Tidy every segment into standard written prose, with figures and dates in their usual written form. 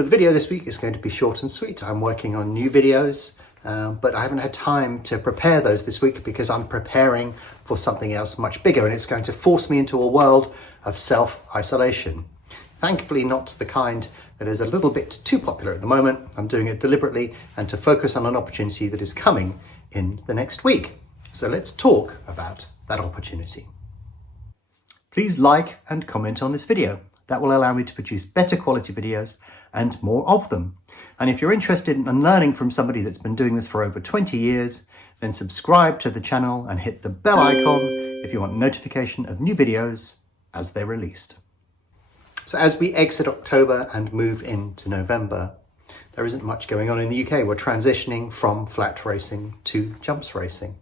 So the video this week is going to be short and sweet. I'm working on new videos, but I haven't had time to prepare those this week because I'm preparing for something else much bigger, and it's going to force me into a world of self-isolation. Thankfully not the kind that is a little bit too popular at the moment. I'm doing it deliberately and to focus on an opportunity that is coming in the next week. So let's talk about that opportunity. Please like and comment on this video. That will allow me to produce better quality videos and more of them. And if you're interested in learning from somebody that's been doing this for over 20 years, then subscribe to the channel and hit the bell icon if you want notification of new videos as they're released. So as we exit October and move into November, there isn't much going on in the UK. We're transitioning from flat racing to jumps racing.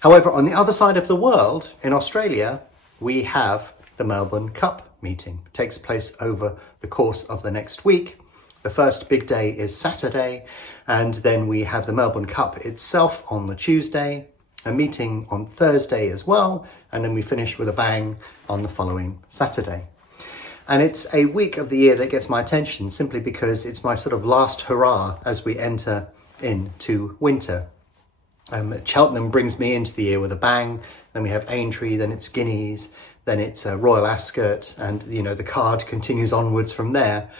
However, on the other side of the world, in Australia, we have the Melbourne Cup meeting. It takes place over the course of the next week. The first big day is Saturday, and then we have the Melbourne Cup itself on the Tuesday, a meeting on Thursday as well, and then we finish with a bang on the following Saturday. And it's a week of the year that gets my attention simply because it's my sort of last hurrah as we enter into winter. Cheltenham brings me into the year with a bang. Then we have Aintree, then it's Guineas, then it's Royal Ascot, and the card continues onwards from there.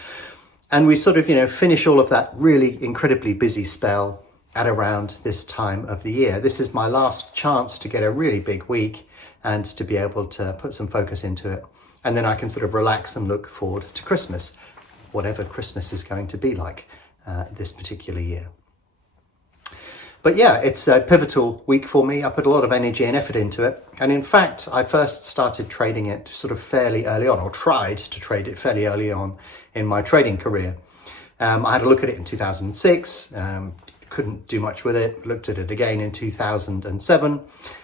And we sort of finish all of that really incredibly busy spell at around this time of the year. This is my last chance to get a really big week and to be able to put some focus into it. And then I can sort of relax and look forward to Christmas, whatever Christmas is going to be like this particular year. But yeah, it's a pivotal week for me. I put a lot of energy and effort into it. And in fact, I first started trading it sort of fairly early on, or tried to trade it fairly early on in my trading career. I had a look at it in 2006, couldn't do much with it, looked at it again in 2007.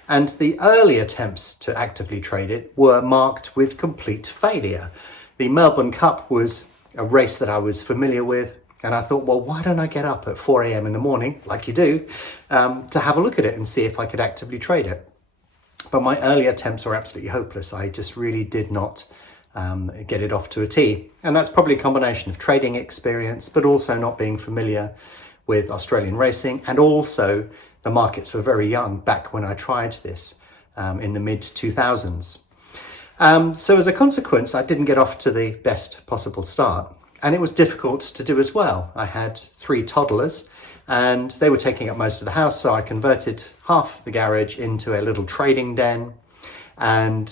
And the early attempts to actively trade it were marked with complete failure. The Melbourne Cup was a race that I was familiar with, and I thought, well, why don't I get up at 4 a.m. in the morning, like you do, to have a look at it and see if I could actively trade it. But my early attempts were absolutely hopeless. I just really did not get it off to a tee. And that's probably a combination of trading experience, but also not being familiar with Australian racing, and also the markets were very young back when I tried this in the mid-2000s. So as a consequence, I didn't get off to the best possible start, and it was difficult to do as well. I had 3 toddlers and they were taking up most of the house, so I converted half the garage into a little trading den and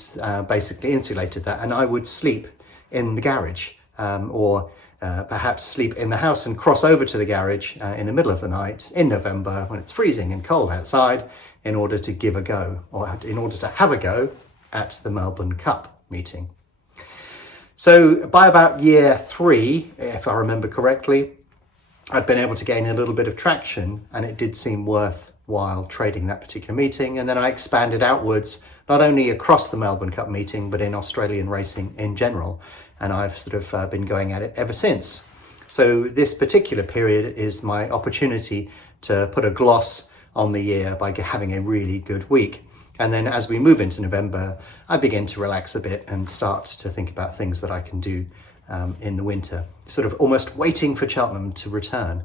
basically insulated that, and I would sleep in the garage or perhaps sleep in the house and cross over to the garage in the middle of the night in November when it's freezing and cold outside in order to give a go, or in order to have a go at the Melbourne Cup meeting. So by about year 3, if I remember correctly, I'd been able to gain a little bit of traction, and it did seem worthwhile trading that particular meeting. And then I expanded outwards, not only across the Melbourne Cup meeting, but in Australian racing in general. And I've sort of been going at it ever since. So this particular period is my opportunity to put a gloss on the year by having a really good week. And then as we move into November, I begin to relax a bit and start to think about things that I can do in the winter, sort of almost waiting for Cheltenham to return.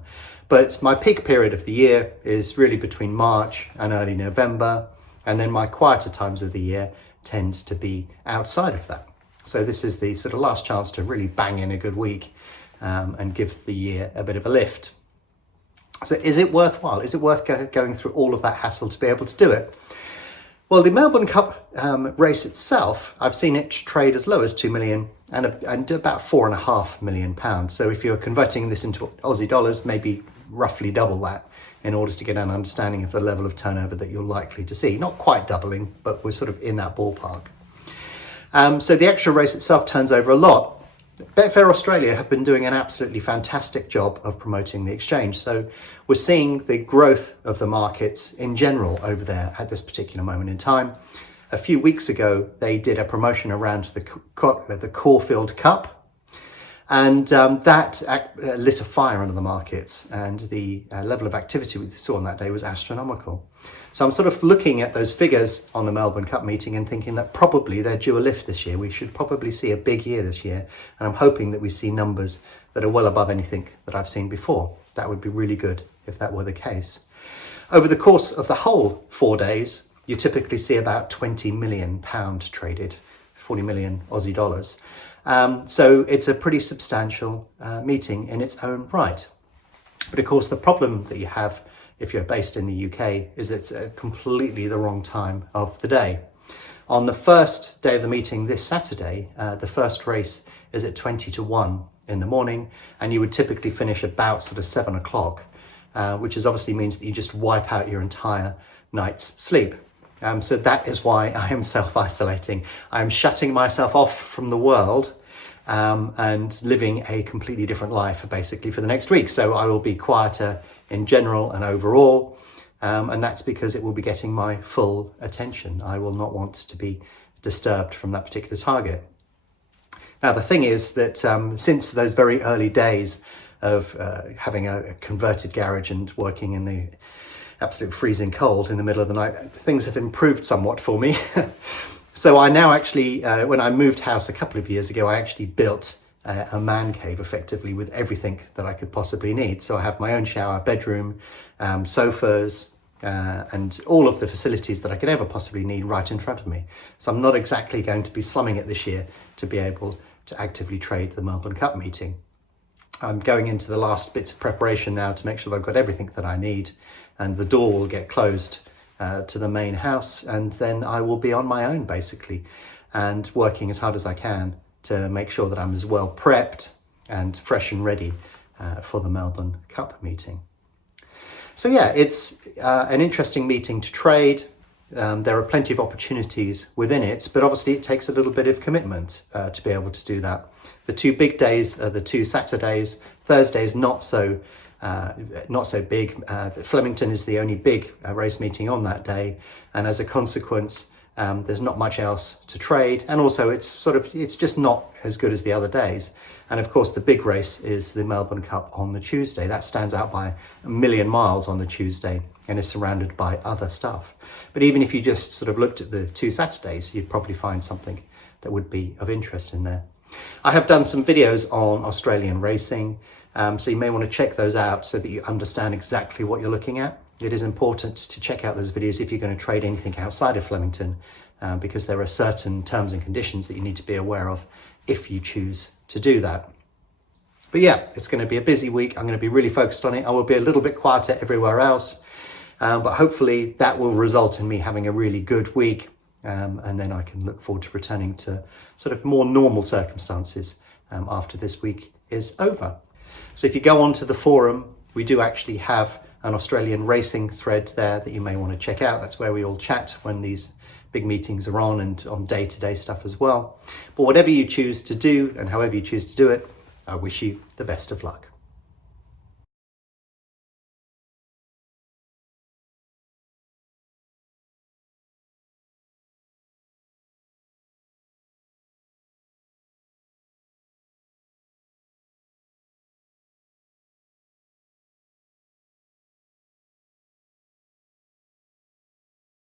But my peak period of the year is really between March and early November. And then my quieter times of the year tends to be outside of that. So this is the sort of last chance to really bang in a good week and give the year a bit of a lift. So is it worthwhile? Is it worth going through all of that hassle to be able to do it? Well, the Melbourne Cup race itself, I've seen it trade as low as 2 million and about £4.5 million. So if you're converting this into Aussie dollars, maybe roughly double that in order to get an understanding of the level of turnover that you're likely to see. Not quite doubling, but we're sort of in that ballpark. So the actual race itself turns over a lot. Betfair Australia have been doing an absolutely fantastic job of promoting the exchange. So we're seeing the growth of the markets in general over there at this particular moment in time. A few weeks ago, they did a promotion around the Caulfield Cup, and that lit a fire under the markets, and the level of activity we saw on that day was astronomical. So I'm sort of looking at those figures on the Melbourne Cup meeting and thinking that probably they're due a lift this year. We should probably see a big year this year, and I'm hoping that we see numbers that are well above anything that I've seen before. That would be really good if that were the case. Over the course of the whole 4 days, you typically see about £20 million traded, 40 million Aussie dollars. So it's a pretty substantial meeting in its own right. But of course, the problem that you have if you're based in the UK is it's completely the wrong time of the day. On the first day of the meeting this Saturday, the first race is at 20 to 1 in the morning, and you would typically finish about sort of 7 o'clock, which obviously means that you just wipe out your entire night's sleep. So that is why I am self-isolating. I am shutting myself off from the world and living a completely different life basically for the next week. So I will be quieter in general and overall, and that's because it will be getting my full attention. I will not want to be disturbed from that particular target. Now, the thing is that since those very early days of having a converted garage and working in the absolute freezing cold in the middle of the night, things have improved somewhat for me. So I now actually, when I moved house a couple of years ago, I actually built a man cave effectively with everything that I could possibly need. So I have my own shower, bedroom, sofas, and all of the facilities that I could ever possibly need right in front of me. So I'm not exactly going to be slumming it this year to be able to actively trade the Melbourne Cup meeting. I'm going into the last bits of preparation now to make sure that I've got everything that I need, and the door will get closed to the main house, and then I will be on my own basically and working as hard as I can to make sure that I'm as well prepped and fresh and ready for the Melbourne Cup meeting. So yeah, it's an interesting meeting to trade. There are plenty of opportunities within it, but obviously it takes a little bit of commitment to be able to do that. The two big days are the two Saturdays. Thursday is not so big. Flemington is the only big race meeting on that day, and as a consequence, there's not much else to trade. And also, it's just not as good as the other days. And of course, the big race is the Melbourne Cup on the Tuesday. That stands out by a million miles on the Tuesday and is surrounded by other stuff. But even if you just sort of looked at the two Saturdays, you'd probably find something that would be of interest in there. I have done some videos on Australian racing, so you may want to check those out so that you understand exactly what you're looking at. It is important to check out those videos if you're going to trade anything outside of Flemington, because there are certain terms and conditions that you need to be aware of if you choose to do that. But yeah, it's going to be a busy week. I'm going to be really focused on it. I will be a little bit quieter everywhere else, but hopefully that will result in me having a really good week, and then I can look forward to returning to sort of more normal circumstances after this week is over. So if you go onto the forum, we do actually have an Australian racing thread there that you may want to check out. That's where we all chat when these big meetings are on, and on day-to-day stuff as well. But whatever you choose to do and however you choose to do it, I wish you the best of luck.